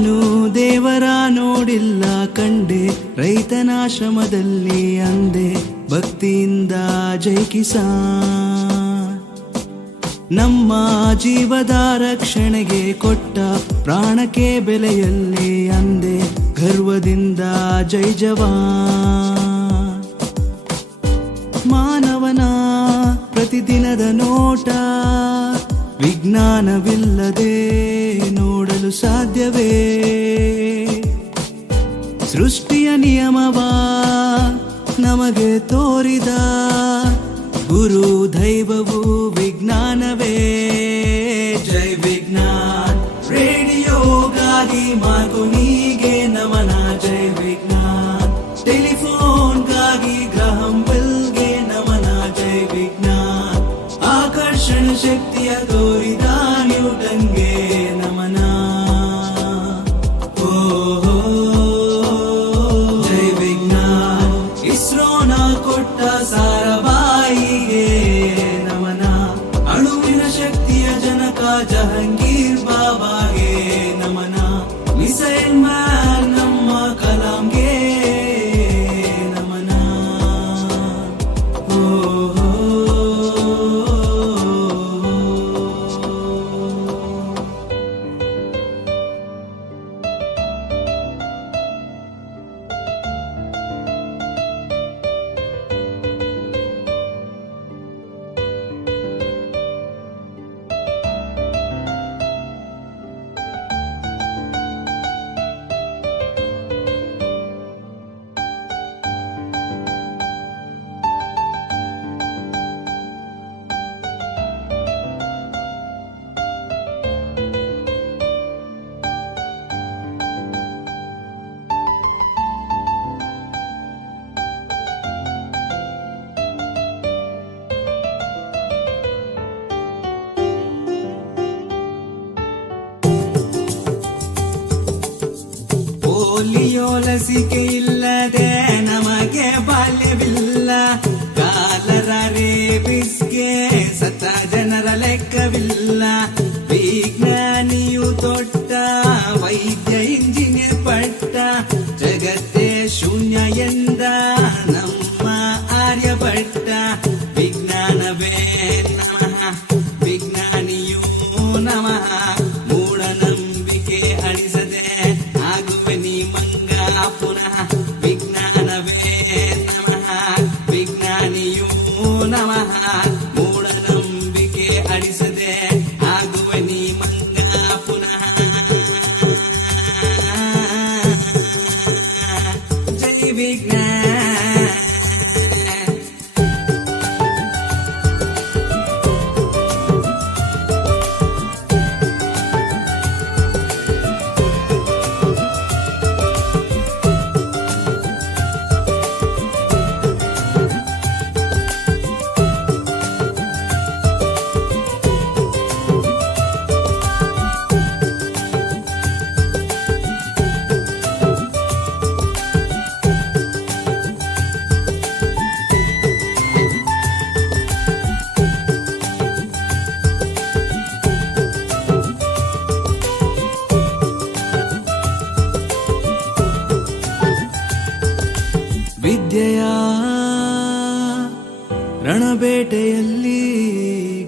ನಾನು ದೇವರ ನೋಡಿಲ್ಲ ಕಂಡೆ, ರೈತನಾಶ್ರಮದಲ್ಲಿ ಅಂದೆ ಭಕ್ತಿಯಿಂದ ಜೈ ಕಿಸಾನ್. ನಮ್ಮ ಜೀವದ ರಕ್ಷಣೆಗೆ ಕೊಟ್ಟ ಪ್ರಾಣಕ್ಕೆ ಬೆಲೆಯಲ್ಲಿ ಅಂದೆ ಗರ್ವದಿಂದ ಜೈ ಜವಾನ್. ಮಾನವನ ಪ್ರತಿದಿನದ ನೋಟ ವಿಜ್ಞಾನವಿಲ್ಲದೆ ನೋಡಲು ಸಾಧ್ಯವೇ? ಸೃಷ್ಟಿಯ ನಿಯಮವ ನಮಗೆ ತೋರಿದ ಗುರು ದೈವವು ವಿಜ್ಞಾನವೇ. ಜೈ ವಿಜ್ಞಾನ್ ರೇಡಿಯೋಗಾಗಿ ಮಾರ್ಕೋನಿಗೆ ನಮನ. ಜೈ ವಿಜ್ಞಾನ್ ಟೆಲಿಫೋನ್ಗಾಗಿ ಗ್ರಹಂ ಬೆಲ್ಗೆ ನಮನ. ಜೈ ವಿಜ್ಞಾನ್ ಆಕರ್ಷಣ ಶಕ್ತಿಯ ತೋರಿದ ನ್ಯೂಟನ್ಗೆ ನಮನ. ಜೈ ವಿಜ್ಞಾನ್ ಇಸ್ರೋನ ಕೊಟ್ಟ ಸಾರಾಭಾಯಿಗೆ ನಮನ. ಅಣುವಿನ ಶಕ್ತಿಯ ಜನಕ ಜಹಂಗೀರ್ ಬಾಬಾಗೆ ನಮನ. ಮಿಸೈಲ್ ಮ್ಯಾನ್ ನಮ್ಮ ಕಲಾಂಗೆ ನಮನ. ಪೋಲಿಯೋ ಲಸಿಕೆ ಇಲ್ಲದೆ ನಮಗೆ ಬಾಲ್ಯವಿಲ್ಲ. ಕಾಲರ ರೇಬಿಸ್ಗೆ ಸತ್ತ ಜನರ ಲೆಕ್ಕವಿಲ್ಲ. ವಿಜ್ಞಾನಿಯು ತೊಟ್ಟ ವೈದ್ಯ ಇಂಜಿನಿಯರ್ ಪಟ್ಟ. ಜಗತ್ತೇ ಶೂನ್ಯ ಎಂದ ನಮ್ಮ ಆರ್ಯಭಟ್ಟ. ವಿಜ್ಞಾನವೇ ನಮಃ ವಿಜ್ಞಾನಿಯೂ ನಮಃ. ಮೂಢನಂಬಿಕೆ ಅಳಿಸದೆ ಆಗುವೆ ನೀ ಮಂಗ ಪುನಃ. ವಿಜ್ಞಾನವೇ ನಮಃ ವಿಜ್ಞಾನಿಯೂ ನಮಃ. ಮೂಢನಂಬಿಕೆ ಅಳಿಸದೆ ಆಗುವೆ ನೀ ಮಂಗ ಪುನಃ. ಜೈ ವಿಜ್ಞಾನ. ವಿದ್ಯೆಯ ರಣಬೇಟೆಯಲ್ಲಿ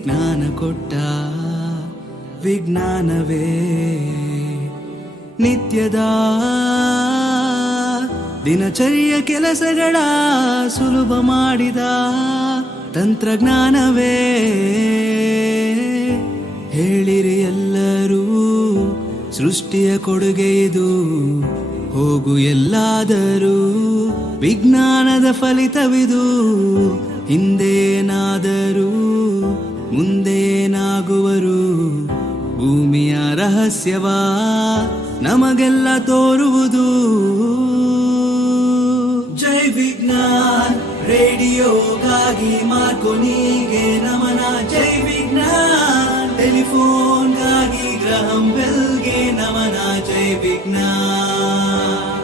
ಜ್ಞಾನ ಕೊಟ್ಟ ವಿಜ್ಞಾನವೇ. ನಿತ್ಯದ ದಿನಚರಿಯ ಕೆಲಸಗಳ ಸುಲಭ ಮಾಡಿದ ತಂತ್ರಜ್ಞಾನವೇ. ಹೇಳಿರಿ ಎಲ್ಲರೂ ಸೃಷ್ಟಿಯ ಕೊಡುಗೆ ಇದು. ಹೋಗು ಎಲ್ಲಾದರೂ ವಿಜ್ಞಾನದ ಫಲಿತವಿದು. ಹಿಂದೇನಾದರೂ ಮುಂದೇನಾಗುವರು. ಭೂಮಿಯ ರಹಸ್ಯವ ನಮಗೆಲ್ಲ ತೋರುವುದು. ಜೈ ವಿಜ್ಞಾನ್ ರೇಡಿಯೋಗಾಗಿ ಮಾರ್ಕೋನಿಗೆ ನಮನ. ಜೈ ವಿಜ್ಞಾನ್ ಟೆಲಿಫೋನ್ಗಾಗಿ ಗ್ರಹಂ ಬೆಲ್ಗೆ ನಮನ. ಜೈ ವಿಜ್ಞಾನ್.